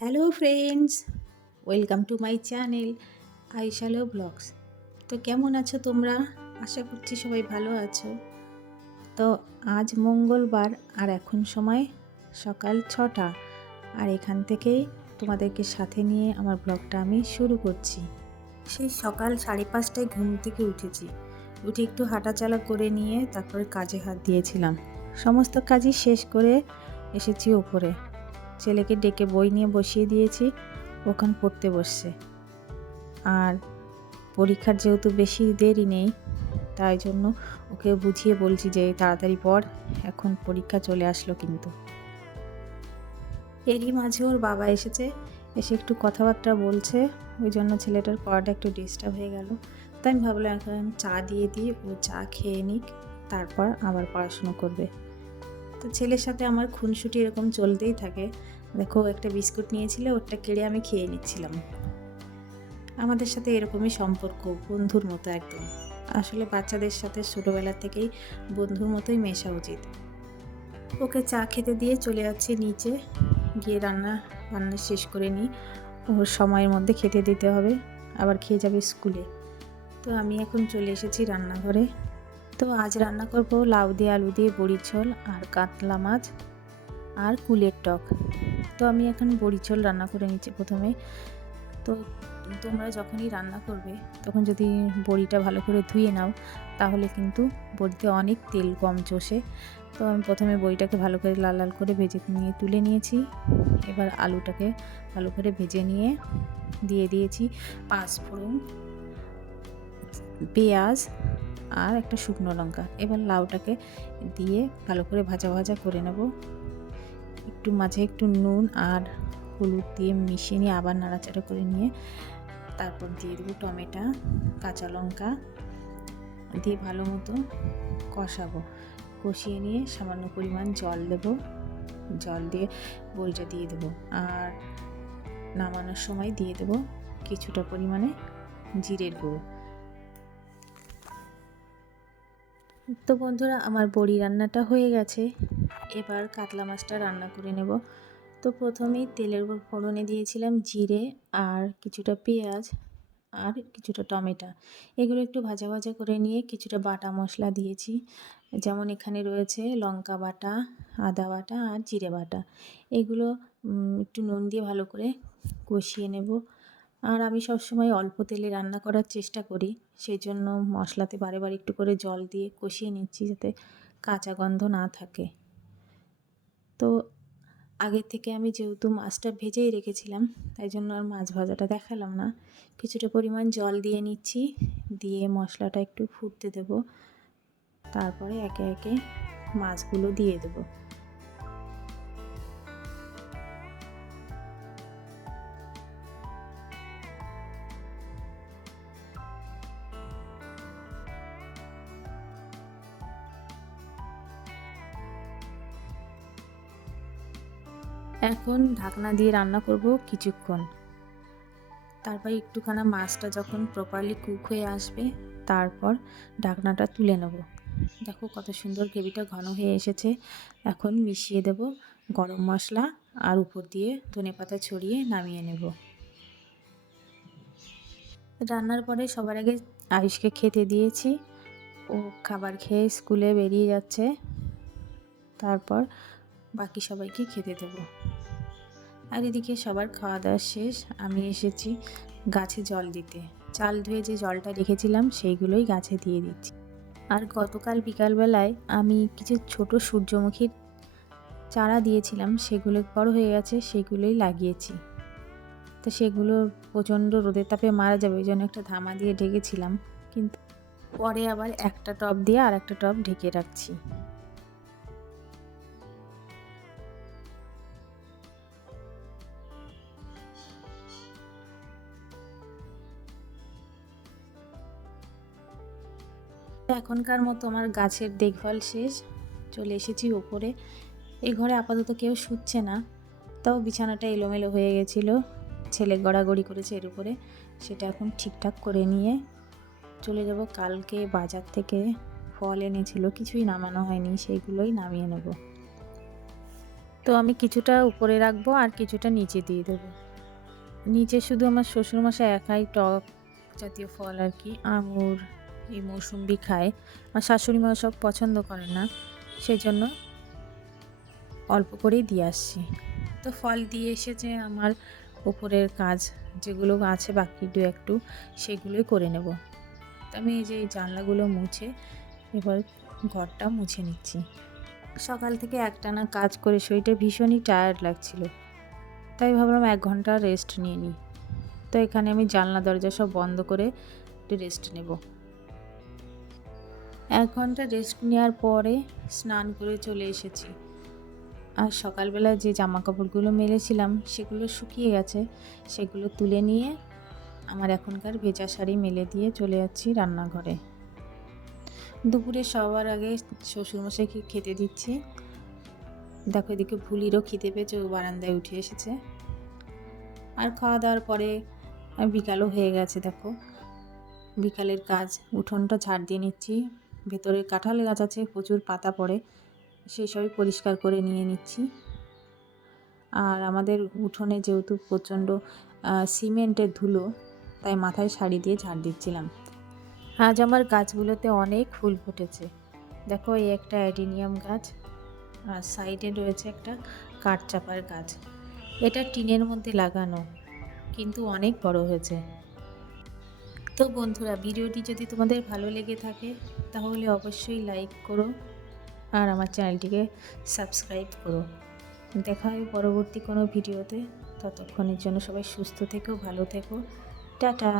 Hello friends welcome to my channel আইশালো blogs তো কেমন আছো তোমরা? আশা করছি সবাই ভালো আছো। তো আজ মঙ্গলবার আর এখন সময় সকাল ছটা। আর এখান থেকেই তোমাদেরকে সাথে নিয়ে আমার ব্লগটা আমি শুরু করছি। সেই সকাল সাড়ে পাঁচটায় ঘুম থেকে উঠেছি। উঠে একটু হাঁটাচলা করে নিয়ে তারপরে কাজে হাত দিয়েছিলাম। সমস্ত কাজই শেষ করে এসেছি ওপরে। ছেলেকে ডেকে বই নিয়ে বসিয়ে দিয়েছি, ওখান পড়তে বসছে। আর পরীক্ষার যেহেতু বেশি দেরি নেই, তাই জন্য ওকে বুঝিয়ে বলছি যে তাড়াতাড়ি পড়, এখন পরীক্ষা চলে আসলো কিন্তু। এরই মাঝে ওর বাবা এসেছে, এসে একটু কথাবার্তা বলছে, ওই জন্য ছেলেটার পড়াটা একটু ডিস্টার্ব হয়ে গেল। তাই আমি ভাবলাম এখন চা দিয়ে দিই, ও চা খেয়ে নিক, তারপর আবার পড়াশুনো করবে। তো ছেলের সাথে আমার খুনসুটি এরকম চলতেই থাকে দেখো, একটা বিস্কুট নিয়েছিল ওটা কেড়ে আমি খেয়ে নিচ্ছিলাম। আমাদের সাথে এরকমই সম্পর্ক, বন্ধুর মতো একদম। আসলে বাচ্চাদের সাথে ছোটোবেলা থেকেই বন্ধুর মতোই মেশা উচিত। ওকে চা খেতে দিয়ে চলে যাচ্ছি নিচে, গিয়ে রান্না রান্না শেষ করে নিই। ওর সময়ের মধ্যে খেতে দিতে হবে, আবার খেয়ে যাবে স্কুলে। তো আমি এখন চলে এসেছি রান্নাঘরে। তো আজ রান্না করব লাউ দিয়ে আলু দিয়ে বড়ি ঝোল আর কাতলা মাছ আর কুলের টক। তো আমি এখন বড়ি ঝোল রান্না করে নিচ্ছি প্রথমে। তো তোমরা যখনই রান্না করবে, তখন যদি বড়িটা ভালো করে ধুয়ে নাও, তাহলে কিন্তু বড়িতে অনেক তেল কম চষে। তো আমি প্রথমে বড়িটাকে ভালো করে লাল লাল করে ভেজে নিয়ে তুলে নিয়েছি। এবার আলুটাকে ভালো করে ভেজে নিয়ে দিয়ে দিয়েছি পাঁচফোড়ন পেঁয়াজ আর একটা শুকনো লঙ্কা। এবার লাউটাকে দিয়ে ভালো করে ভাজা ভাজা করে নেব। একটু মাঝে একটু নুন আর হলুদ দিয়ে মিশিয়ে নিয়ে আবার নাড়াচাড়া করে নিয়ে তারপর দিয়ে দেবো টমেটো, কাঁচা লঙ্কা দিয়ে ভালো মতো কষাবো। কষিয়ে নিয়ে সামান্য পরিমাণ জল দেব। জল দিয়ে বড়িটা দিয়ে দেবো আর নামানোর সময় দিয়ে দেবো কিছুটা পরিমাণে জিরের গুঁড়ো। তো বন্ধুরা, আমার বড়ি রান্নাটা হয়ে গেছে। এবার কাতলা মাছটা রান্না করে নেব। তো প্রথমেই তেলের উপর ফোড়নে দিয়েছিলাম জিরে আর কিছুটা পেঁয়াজ আর কিছুটা টমেটো। এগুলো একটু ভাজা ভাজা করে নিয়ে কিছুটা বাটা মশলা দিয়েছি। যেমন এখানে রয়েছে লঙ্কা বাটা, আদা বাটা আর জিরে বাটা। এগুলো একটু নুন দিয়ে ভালো করে কষিয়ে নেব। আর আমি সবসময় অল্প তেলে রান্না করার চেষ্টা করি সেই জন্য মশলাতে বারে বারে একটু করে জল দিয়ে কষিয়ে নিচ্ছি যাতে কাঁচা গন্ধ না থাকে। তো আগে থেকে আমি যেহেতু মাছটা ভেজেই রেখেছিলাম, তাই জন্য আর মাছ ভাজাটা দেখালাম না। কিছুটা পরিমাণ জল দিয়ে নিচ্ছি, দিয়ে মশলাটা একটু ফুটতে দেব। তারপরে একে একে মাছগুলো দিয়ে দেবো। এখন ঢাকনা দিয়ে রান্না করব কিছুক্ষণ। তারপর একটুখানা মাছটা যখন প্রপারলি কুক হয়ে আসবে, তারপর ঢাকনাটা তুলে নেব। দেখো কত সুন্দর গ্রেভিটা ঘন হয়ে এসেছে। এখন মিশিয়ে দেব গরম মশলা আর উপর দিয়ে ধনে পাতা ছড়িয়ে নামিয়ে নেব। রান্নার পরে সবার আগে আয়ুষকে খেতে দিয়েছি। ও খাবার খেয়ে স্কুলে বেরিয়ে যাচ্ছে। তারপর বাকি সবাইকে খেতে দেবো। আর এদিকে সবার খাওয়া দাওয়া শেষ। আমি এসেছি গাছে জল দিতে। চাল ধুয়ে যে জলটা রেখেছিলাম, সেইগুলোই গাছে দিয়ে দিচ্ছি। আর গতকাল বিকালবেলায় আমি কিছু ছোট সূর্যমুখীর চারা দিয়েছিলাম, সেগুলো বড় হয়ে গেছে, সেগুলোই লাগিয়েছি। তো সেগুলো প্রচণ্ড রোদের তাপে মারা যাবে, ওই জন্য একটা ধামা দিয়ে ঢেকেছিলাম। কিন্তু পরে আবার একটা টব দিয়ে আর একটা টব ঢেকে রাখছি। এখনকার মতো আমার গাছের দেখভাল শেষ। চলে এসেছি ওপরে। এই ঘরে আপাতত কেউ শুচ্ছে না। তাও বিছানাটা এলোমেলো হয়ে গেছিল। ছেলে গড়াগড়ি করেছে এর উপরে। সেটা এখন ঠিকঠাক করে নিয়ে চলে যাব। কালকে বাজার থেকে ফল এনেছিল। কিছুই নামানো হয়নি। সেইগুলোই নামিয়ে নেব। তো আমি কিছুটা উপরে রাখব আর কিছুটা নিচে দিয়ে দেবো। নিচে শুধু আমার শ্বশুরমশাই একাই টক জাতীয় ফল আর কি। আঙুর এই মৌসুম্বি খায়। আর শাশুড়ি মা সব পছন্দ করে না সেই জন্য অল্প করেই দিয়ে আসছি। তো ফল দিয়ে এসেছে আমার উপরের কাজ, যেগুলো আছে বাকি দু একটু, সেগুলোই করে নেব। তো আমি এই যে জানলাগুলো মুছে, এবার ঘরটা মুছে নিচ্ছি। সকাল থেকে একটানা কাজ করে শরীরটা ভীষণই টায়ার্ড লাগছিল। তাই ভাবলাম এক ঘণ্টা রেস্ট নিয়ে নিই। তো এখানে আমি জানলা দরজা সব বন্ধ করে একটু রেস্ট নেব। এক ঘণ্টা রেস্ট নেওয়ার পরে স্নান করে চলে এসেছি। আর সকালবেলা যে জামা কাপড়গুলো মেলেছিলাম, সেগুলো শুকিয়ে গেছে। সেগুলো তুলে নিয়ে আমার এখনকার ভেজা শাড়ি মেলে দিয়ে চলে যাচ্ছি রান্নাঘরে। দুপুরে সবার আগে শ্বশুরমশাইকে খেতে দিচ্ছি। দেখো এদিকে ভুলিরও খিদে পেয়েছে, ও বারান্দায় উঠে এসেছে। আর খাওয়া দাওয়ার পরে বিকালও হয়ে গেছে, দেখো। বিকালের কাজ, উঠোনটা ঝাড় দিয়ে নিচ্ছি। ভেতরে কাঁঠাল গাছ আছে, প্রচুর পাতা পড়ে, সেই সবই পরিষ্কার করে নিয়ে নিচ্ছি। আর আমাদের উঠোনে যেহেতু প্রচণ্ড সিমেন্টের ধুলো, তাই মাথায় শাড়ি দিয়ে ঝাড় দিচ্ছিলাম। আজ আমার গাছগুলোতে অনেক ফুল ফুটেছে। দেখো এই একটা অ্যাডিনিয়াম গাছ, আর সাইডে রয়েছে একটা কাঠচাপার গাছ। এটা টিনের মধ্যে লাগানো, কিন্তু অনেক বড় হয়েছে। তো বন্ধুরা, ভিডিওটি যদি তোমাদের ভালো লেগে থাকে, তাহলে অবশ্যই লাইক করো আর আমার চ্যানেলটিকে সাবস্ক্রাইব করো। দেখা হবে পরবর্তী কোনো ভিডিওতে। ততক্ষণের জন্য সবাই সুস্থ থেকো, ভালো থেকো। টাটা!